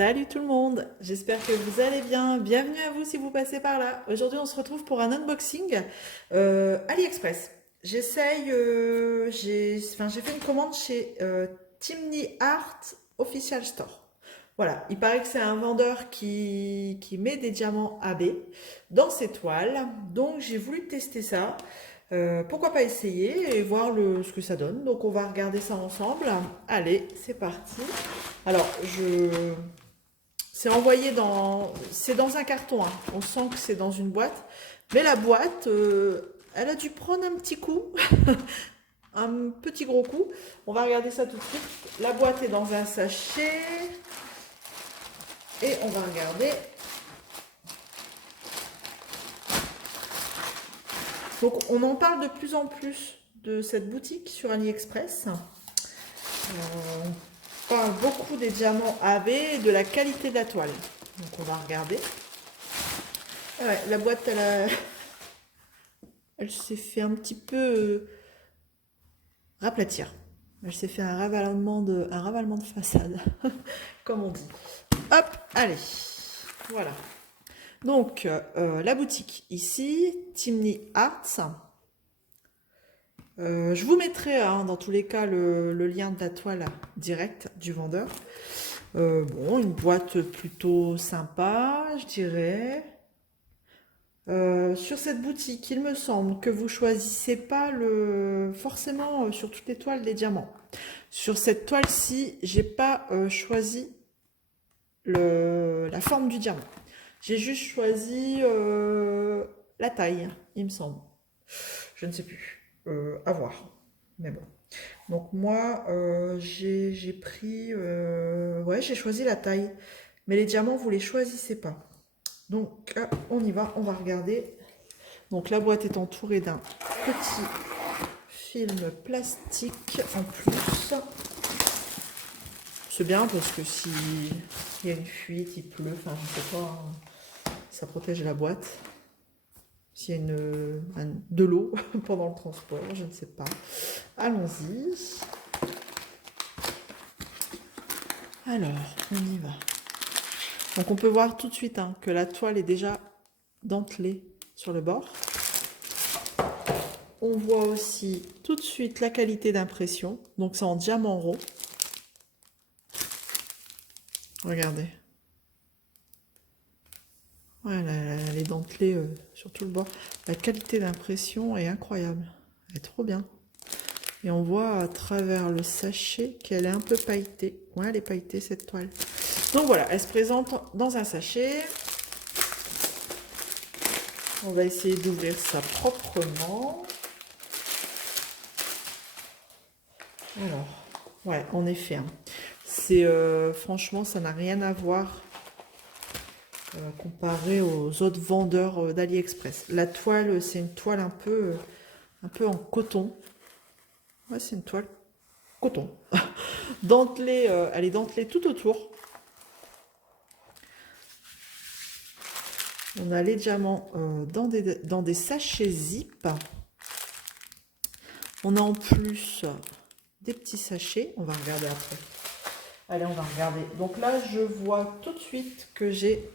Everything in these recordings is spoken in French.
Salut tout le monde, j'espère que vous allez bien. Bienvenue à vous si vous passez par là. Aujourd'hui on se retrouve pour un unboxing AliExpress. J'ai fait une commande chez Timney Art Official Store. Voilà, il paraît que c'est un vendeur qui met des diamants AB dans ses toiles. Donc j'ai voulu tester ça. Pourquoi pas essayer et voir ce que ça donne. Donc on va regarder ça ensemble. Allez, c'est parti. Alors, c'est dans un carton, hein. On sent que c'est dans une boîte. Mais la boîte, elle a dû prendre un petit coup, un petit gros coup. On va regarder ça tout de suite. La boîte est dans un sachet. Et on va regarder. Donc, on en parle de plus en plus de cette boutique sur AliExpress. On parle beaucoup des diamants AB et de la qualité de la toile. Donc, on va regarder. Ouais, la boîte, elle s'est fait un petit peu raplatir. Elle s'est fait un ravalement de façade, comme on dit. Hop, allez, voilà. Donc, la boutique ici, Timney Arts. Je vous mettrai dans tous les cas le lien de la toile direct du vendeur. Bon, une boîte plutôt sympa, je dirais. Sur cette boutique, il me semble que vous choisissez pas forcément sur toutes les toiles des diamants. Sur cette toile-ci, j'ai pas choisi la forme du diamant. J'ai juste choisi la taille, il me semble. Je ne sais plus. À voir. Mais bon. Donc moi, j'ai pris... ouais, j'ai choisi la taille. Mais les diamants, vous les choisissez pas. Donc, on y va, on va regarder. Donc, la boîte est entourée d'un petit film plastique en plus. C'est bien parce que s'il y a une fuite, il pleut, enfin, je ne sais pas, hein, ça protège la boîte. S'il y a de l'eau pendant le transport, je ne sais pas. Allons-y. Alors, on y va. Donc, on peut voir tout de suite hein, que la toile est déjà dentelée sur le bord. On voit aussi tout de suite la qualité d'impression. Donc, c'est en diamant rond. Regardez. Voilà, elle est dentelée sur tout le bord. La qualité d'impression est incroyable. Elle est trop bien. Et on voit à travers le sachet qu'elle est un peu pailletée. Ouais, elle est pailletée cette toile. Donc voilà, elle se présente dans un sachet. On va essayer d'ouvrir ça proprement. Alors, ouais, en effet. Hein. C'est franchement, ça n'a rien à voir comparé aux autres vendeurs d'AliExpress. La toile, c'est une toile un peu en coton. Ouais, c'est une toile coton. Dentelée, elle est dentelée tout autour. On a les diamants dans des sachets zip. On a en plus des petits sachets. On va regarder après. Allez, on va regarder. Donc là, je vois tout de suite que j'ai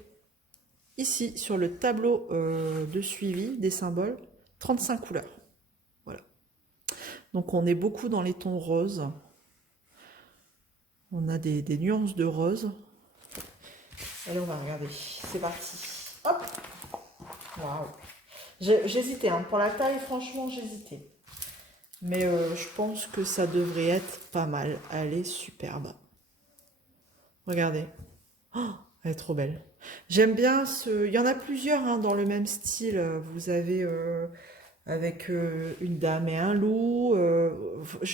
ici, sur le tableau de suivi des symboles, 35 couleurs. Voilà. Donc on est beaucoup dans les tons roses. On a des nuances de rose. Allez, on va regarder. C'est parti. Hop. Waouh. J'hésitais. Hein. Pour la taille, franchement, j'hésitais. Mais je pense que ça devrait être pas mal. Elle est superbe. Regardez. Oh, elle est trop belle. J'aime bien il y en a plusieurs hein, dans le même style. Vous avez avec une dame et un loup.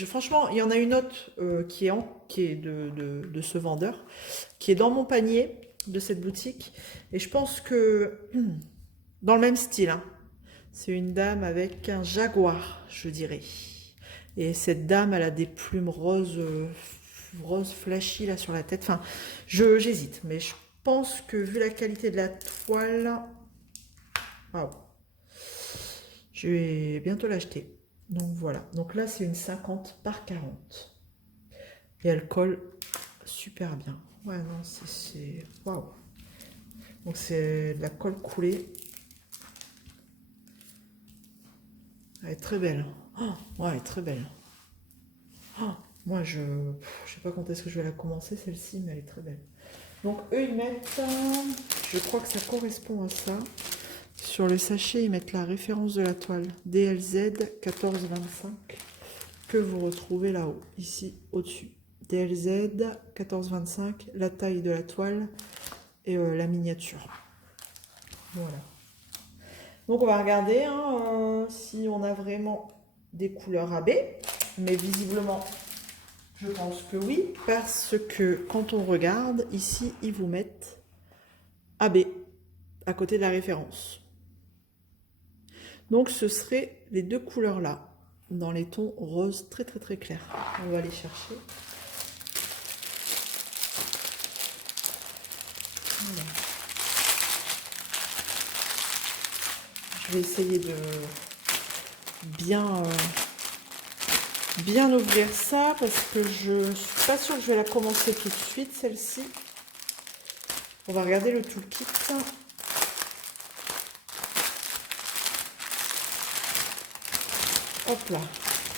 Franchement, il y en a une autre qui est de ce vendeur, qui est dans mon panier de cette boutique. Et je pense que dans le même style, hein, c'est une dame avec un jaguar, je dirais. Et cette dame, elle a des plumes roses, roses flashy là sur la tête. Enfin, j'hésite, mais je pense que vu la qualité de la toile, waouh, je vais bientôt l'acheter. Donc voilà. Donc là, c'est une 50 par 40. Et elle colle super bien. Ouais, non, c'est... Waouh. Donc c'est de la colle coulée. Elle est très belle. Oh, ouais, elle est très belle. Oh, moi, je sais pas quand est-ce que je vais la commencer, celle-ci, mais elle est très belle. Donc, eux, ils mettent... je crois que ça correspond à ça. Sur le sachet, ils mettent la référence de la toile. DLZ 1425, que vous retrouvez là-haut, ici, au-dessus. DLZ 1425, la taille de la toile et la miniature. Voilà. Donc, on va regarder hein, si on a vraiment des couleurs AB. Mais visiblement, je pense que oui, parce que quand on regarde, ici, ils vous mettent AB, à côté de la référence. Donc, ce serait les deux couleurs-là, dans les tons rose très très très clairs. On va les chercher. Voilà. Je vais essayer de bien ouvrir ça, parce que je suis pas sûre que je vais la commencer tout de suite, celle-ci. On va regarder le toolkit. Hop là.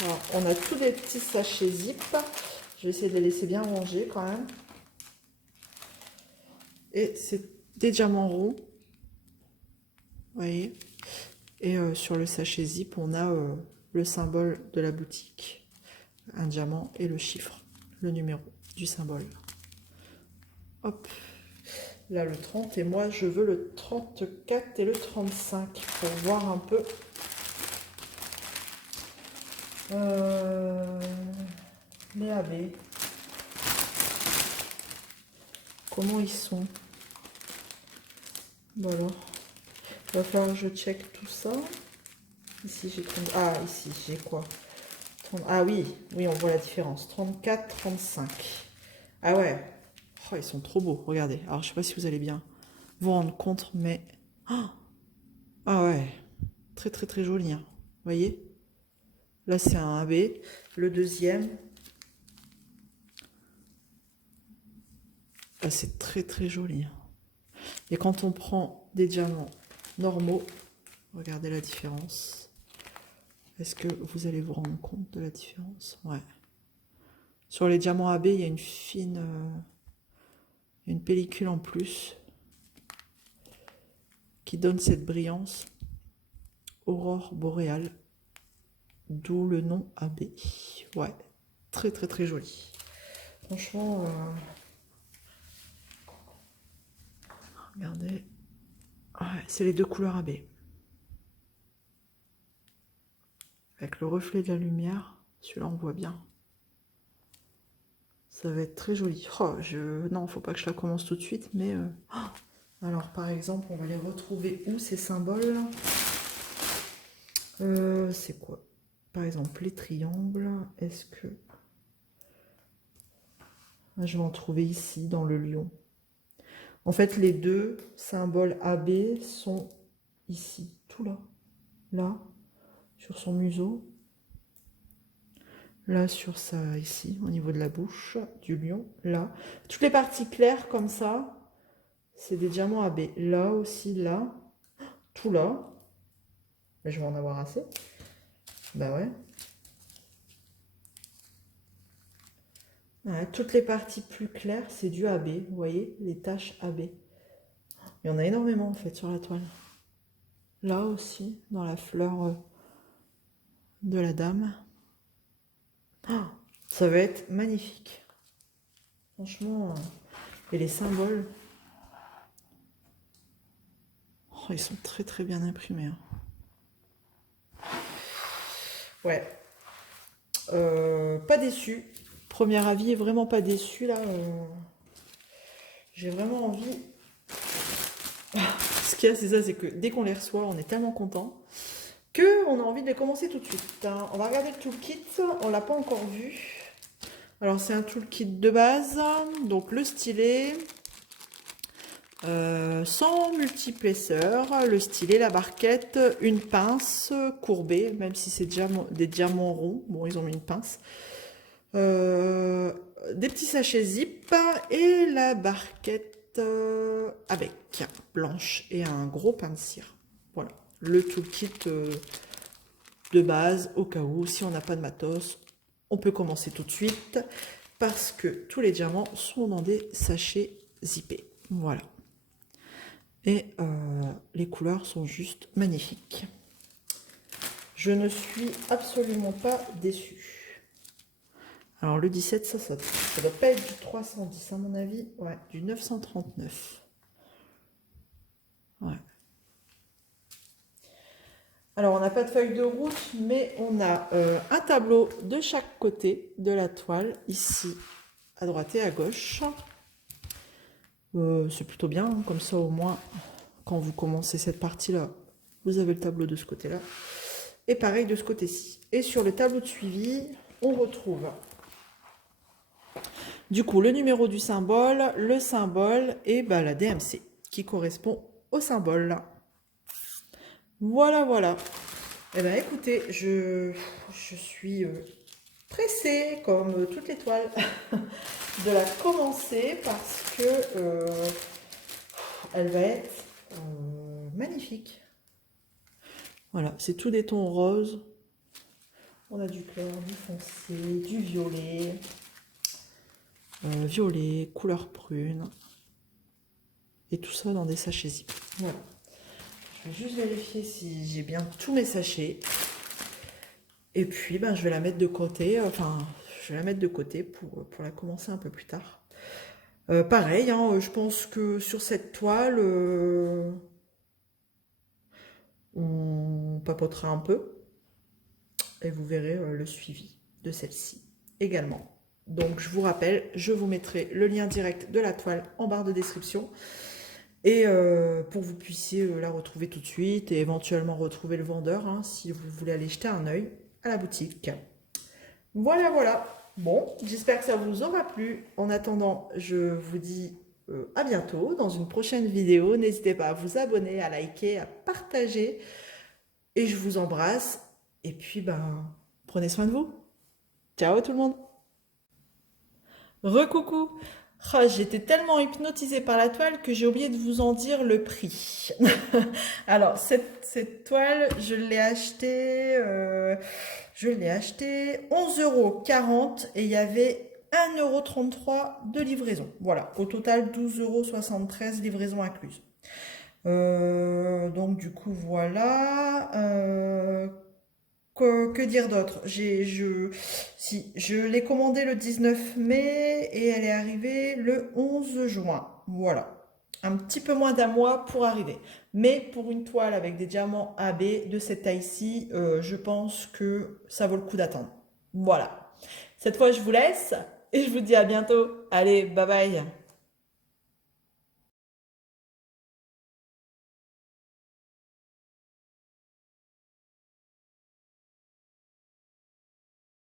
Alors, on a tous des petits sachets zip. Je vais essayer de les laisser bien rangés quand même. Et c'est des diamants roux. Vous voyez. Et sur le sachet zip, on a le symbole de la boutique. Un diamant et le chiffre, le numéro du symbole. Hop. Là, le 30. Et moi, je veux le 34 et le 35 pour voir un peu. Les AB. Comment ils sont? Voilà. Il va falloir que je check tout ça. Ici, j'ai 30... Ah, ici, j'ai quoi? 30... Ah oui, oui, on voit la différence. 34, 35. Ah ouais. Oh, ils sont trop beaux, regardez. Alors, je sais pas si vous allez bien vous rendre compte, mais... Oh, ah ouais. Très, très, très joli. Hein. Vous voyez? Là, c'est un AB. Le deuxième... Ah, c'est très, très joli. Et quand on prend des diamants normaux, regardez la différence. Est-ce que vous allez vous rendre compte de la différence? Ouais. Sur les diamants AB, il y a une fine... une pellicule en plus qui donne cette brillance. Aurore boréale. D'où le nom AB. Ouais. Très, très, très joli. Franchement... regardez. Ouais, c'est les deux couleurs AB. Avec le reflet de la lumière, celui-là on voit bien. Ça va être très joli. Oh, non, faut pas que je la commence tout de suite, mais... alors, par exemple, on va les retrouver où, ces symboles? C'est quoi? Par exemple, les triangles. Est-ce que... je vais en trouver ici, dans le lion. En fait, les deux symboles AB sont ici, tout là. Là, sur son museau. Là, sur ça, ici, au niveau de la bouche du lion. Là. Toutes les parties claires, comme ça, c'est des diamants AB. Là aussi, là. Tout là. Mais je vais en avoir assez. Bah ouais. Ouais, toutes les parties plus claires, c'est du AB. Vous voyez, les taches AB. Il y en a énormément, en fait, sur la toile. Là aussi, dans la fleur de la dame. Oh, ça va être magnifique. Franchement, et les symboles, oh, ils sont très très bien imprimés. Hein. Ouais. Pas déçu. Premier avis, vraiment pas déçu là. J'ai vraiment envie. Ce qu'il y a, c'est ça, c'est que dès qu'on les reçoit, on est tellement content que on a envie de les commencer tout de suite. Hein. On va regarder le toolkit, on l'a pas encore vu. Alors c'est un toolkit de base, donc le stylet, sans multiplesseur, le stylet, la barquette, une pince courbée, même si c'est des diamants ronds, bon ils ont mis une pince, des petits sachets zip et la barquette avec blanche et un gros pain de cire. Voilà, le toolkit de base au cas où, si on n'a pas de matos, on peut commencer tout de suite parce que tous les diamants sont dans des sachets zippés. Voilà. Et les couleurs sont juste magnifiques. Je ne suis absolument pas déçue. Alors le 17, ça doit pas être du 310 à mon avis. Ouais, du 939. Ouais. Alors on n'a pas de feuille de route, mais on a un tableau de chaque côté de la toile, ici à droite et à gauche. C'est plutôt bien, hein, comme ça au moins, quand vous commencez cette partie-là, vous avez le tableau de ce côté-là. Et pareil de ce côté-ci. Et sur le tableau de suivi, on retrouve du coup le numéro du symbole, le symbole et bah, la DMC qui correspond au symbole. Voilà, voilà. Eh bien écoutez, je suis pressée, comme toute l'étoile, de la commencer parce que elle va être magnifique. Voilà, c'est tout des tons roses. On a du clair, du foncé, du violet, violet, couleur prune. Et tout ça dans des sachets zip. Voilà. Je vais juste vérifier si j'ai bien tous mes sachets. Et puis, ben, je vais la mettre de côté. Enfin, je vais la mettre de côté pour la commencer un peu plus tard. Pareil, hein, je pense que sur cette toile, on papotera un peu. Et vous verrez le suivi de celle-ci également. Donc, je vous rappelle, je vous mettrai le lien direct de la toile en barre de description. Et pour que vous puissiez la retrouver tout de suite et éventuellement retrouver le vendeur hein, si vous voulez aller jeter un œil à la boutique. Voilà, voilà. Bon, j'espère que ça vous aura plu. En attendant, je vous dis à bientôt dans une prochaine vidéo. N'hésitez pas à vous abonner, à liker, à partager. Et je vous embrasse. Et puis, ben, prenez soin de vous. Ciao tout le monde. Recoucou. Oh, j'étais tellement hypnotisée par la toile que j'ai oublié de vous en dire le prix. Alors, cette toile, je l'ai achetée 11,40 € et il y avait 1,33 € de livraison. Voilà, au total 12,73 € livraison incluse. Donc du coup, voilà. Que dire d'autre? Je l'ai commandée le 19 mai et elle est arrivée le 11 juin. Voilà. Un petit peu moins d'un mois pour arriver. Mais pour une toile avec des diamants AB de cette taille-ci, je pense que ça vaut le coup d'attendre. Voilà. Cette fois, je vous laisse et je vous dis à bientôt. Allez, bye bye.